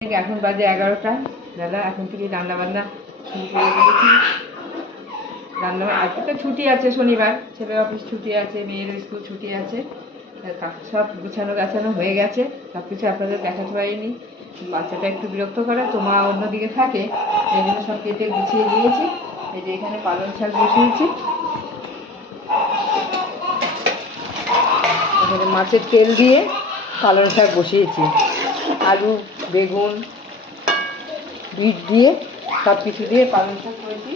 এখন বাজে এগারোটা। দাদা, এখন থেকে রান্না বান্না শুরু করে দিয়েছি। রান্না, আজকে তো ছুটি আছে শনিবার। ছেলের অফিস ছুটি আছে, মেয়ের স্কুল ছুটি আছে। সব গুছানো গাছানো হয়ে গেছে। সব কিছু আপনাদের দেখাতে পারিনি। বাচ্চাটা একটু বিরক্ত করে, তো মা অন্যদিকে থাকে। এই জন্য সব কেটে গুছিয়ে দিয়েছি। এই যে এখানে পালং শাক বসিয়েছি। এখানে মাছের তেল দিয়ে পালং শাক বসিয়েছি। আলু বেগুন বিট দিয়ে সব কিছু দিয়ে পালং শাক করেছি।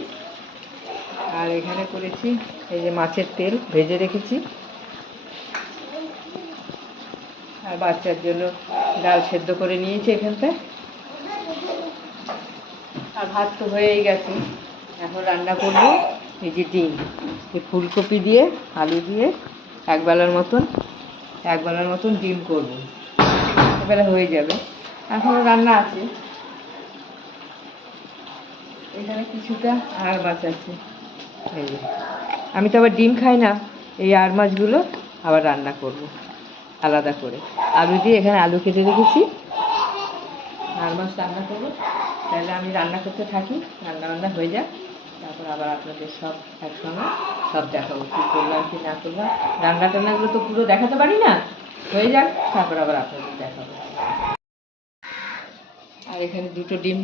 আর এখানে করেছি এই যে মাছের তেল ভেজে রেখেছি। আর বাচ্চার জন্য ডাল সেদ্ধ করে নিয়েছি এখানটায়। আর ভাত তো হয়েই গেছে। এখন রান্না করব এই যে ডিম। এই ফুলকপি দিয়ে, আলু দিয়ে একবেলার মতন একবেলার মতন ডিম করব। এবেলা হয়ে যাবে। এখনও রান্না আছে। এখানে কিছুটা আর মাছ আছে। আমি তো আবার ডিম খাই না, এই আর মাছগুলো আবার রান্না করব, আলাদা করে। আলু দিয়ে এখানে আলু কেটে রেখেছি। আর মাছ রান্না করব। তাহলে আমি রান্না করতে থাকি রান্না বান্না হয়ে যাক। তারপর আবার আপনাদের সব একসঙ্গে সব দেখাবো কী করলাম, কি না করলাম। রান্না টান্নাগুলো তো পুরো দেখাতে পারি না। হয়ে যাক, তারপর আবার আপনাদের দেখাবো। আর এখানে দুটো ডিম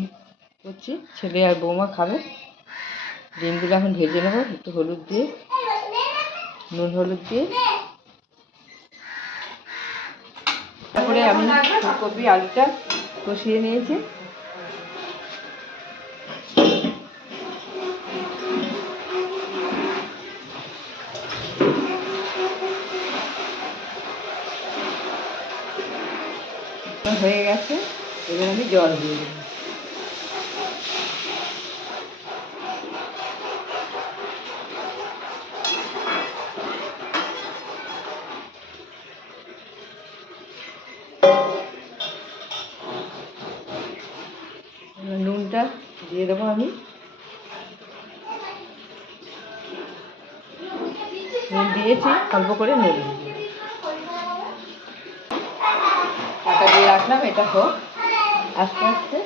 করছি, ছেলে আর বৌমা খাবে। ডিমগুলো এখন ভেজে নেব, একটু হলুদ দিয়ে, নুন হলুদ দিয়ে। তারপরে আমি ফুলকপি, আলুটা কষিয়ে নিয়েছি। হয়ে গেছে। এবার আমি জল দিয়ে দেবো। নুনটা দিয়ে দেবো আমি। নুন দিয়েছি, অল্প করে নুন দিয়ে দিয়ে রাখলাম, এটা হোক। আস্তে আস্তে।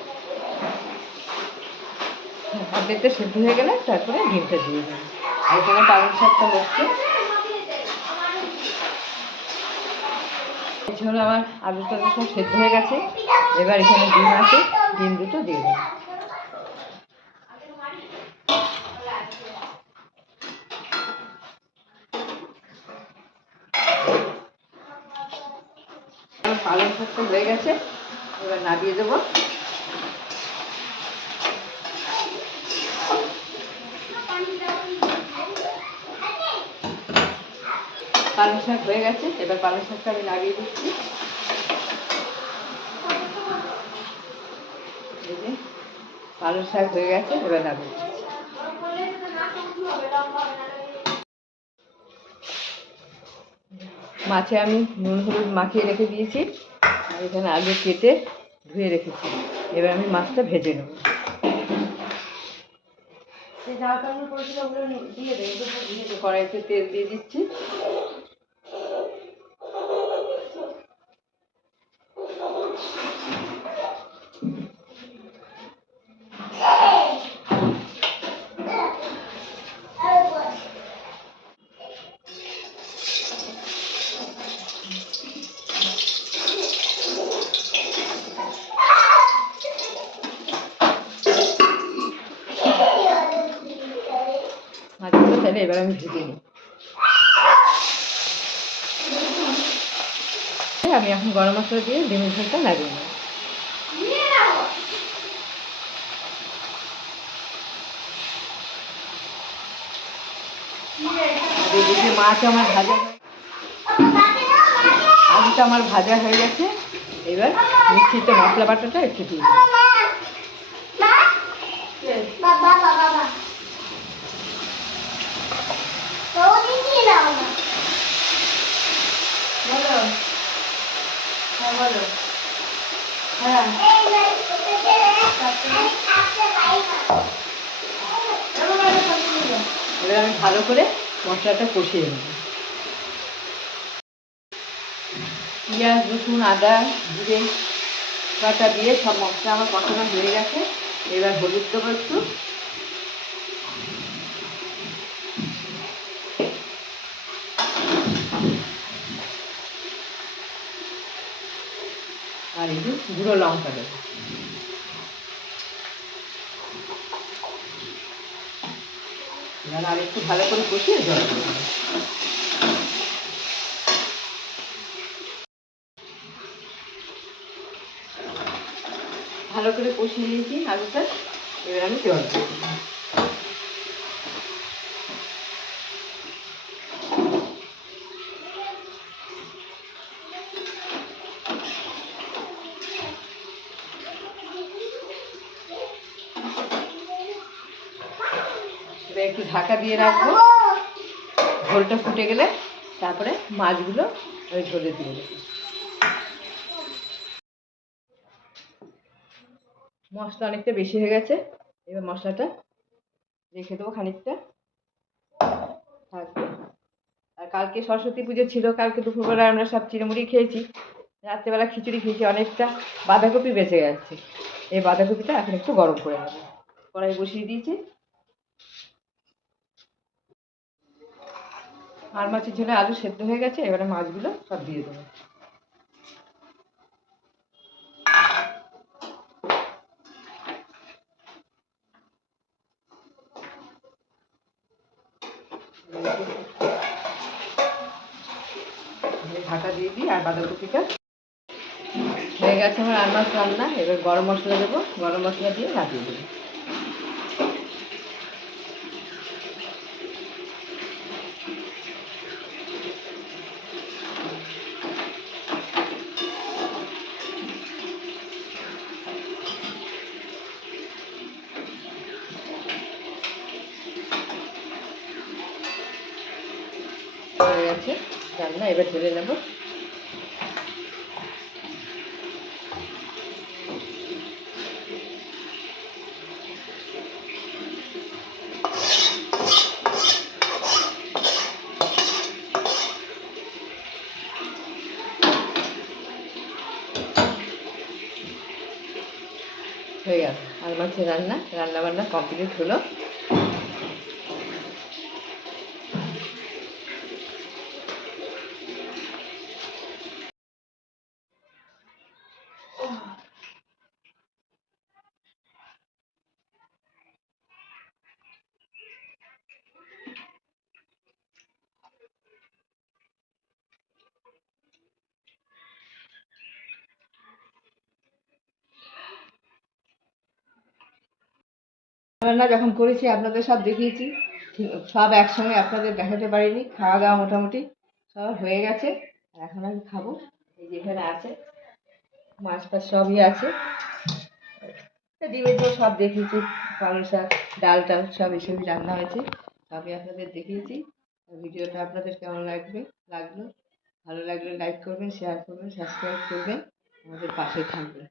অর্ধেকটা সেদ্ধ হয়ে গেলে তারপরে ডিমটা দিয়ে দেবো। আর এখানে পালং শাকটা হচ্ছে এছাড়া আমার আলু টালু সব সেদ্ধ হয়ে গেছে। এবার এখানে ডিম আছে। ডিম দুটো দিয়ে দেবো। আমার পালং শাকটা হয়ে গেছে। এবার নামিয়ে দেবো। পালং শাক হয়ে গেছে, এবার পালং শাকটা আমি নামিয়ে দিচ্ছি। পালং শাক হয়ে গেছে, এবার নামিয়ে মাছে আমি নুন হলুদ মাখিয়ে রেখে দিয়েছি। আর এখানে আলু কেটে ধুয়ে রেখেছি। এবার আমি মাছটা ভেজে নেব। কড়াইতে তেল দিয়ে দিচ্ছি। তাহলে এবার আমি ভেজে নিই আমি এখন গরম মশলা দিয়ে ডিমের ঝোলটা লাগিয়ে আর এদিকে মাছ আমার ভাজা হয়ে- আলুটা আমার ভাজা হয়ে গেছে এবার মিক্সিতে মশলা বাটাটা একটু দিয়ে হ্যাঁ হ্যাঁ। এবার আমি ভালো করে মশলাটা কষিয়ে নেব। পেঁয়াজ, রসুন, আদা, জিরে তেজপাতা দিয়ে সব মশলা আমার কষানো হয়ে গেছে। এবার হলুদ দেবো একটু। একটু গুঁড়ো লঙ্কা দেবো। এবার আর একটু ভালো করে কষিয়ে জল ভালো করে কষিয়ে নিয়েছি আলুটা, এবার আমি জল দিয়ে একটু ঢাকা দিয়ে রাখব। ঝোলটা ফুটে গেলে তারপরে মাছগুলো ওই ঝোলে দিয়ে দেবো। মশলা অনেকটা বেশি হয়ে গেছে। এবার মশলাটা রেখে দেবো খানিকটা। থাকবে। আর কালকে সরস্বতী পুজো ছিল, কালকে দুপুরবেলা আমরা সব চিড়মুড়ি খেয়েছি। রাত্রেবেলা খিচুড়ি খেয়েছি, অনেকটা বাঁধাকপি বেঁচে গেছে। এই বাঁধাকপিটা এখন একটু গরম করে নেব। কড়াই বসিয়ে দিয়েছি। আর মাছের ঝোলে আলু সেদ্ধ হয়ে গেছে, এবারে মাছগুলো সব দিয়ে দেবো। ঢাকা দিয়ে দিই, আর বাঁধাকপিটা। হয়ে গেছে আমার আর মাছ রান্না, এবার গরম মশলা দেবো, গরম মশলা দিয়ে নামিয়ে দেবো রান্না এবার ঢেলে নেব। হয়ে গেল। আর মাছের রান্না রান্না বান্না কমপ্লিট হলো। রান্না যখন করেছি, আপনাদের সব দেখিয়েছি। সব একসঙ্গে আপনাদের দেখাতে পারিনি। খাওয়া দাওয়া মোটামুটি সব হয়ে গেছে। এখন আমি খাব। এই যে এখানে আছে, মাছ ফাছ সবই আছে। ডিমের সব দেখিয়েছি, পালং শাক, ডাল টাল সব এসবই রান্না হয়েছে। সবই আপনাদের দেখিয়েছি। ভিডিওটা আপনাদের কেমন লাগবে, লাগল? ভালো লাগলে লাইক করবেন, শেয়ার করবেন, সাবস্ক্রাইব করবেন। আমাদের পাশে থাকবেন।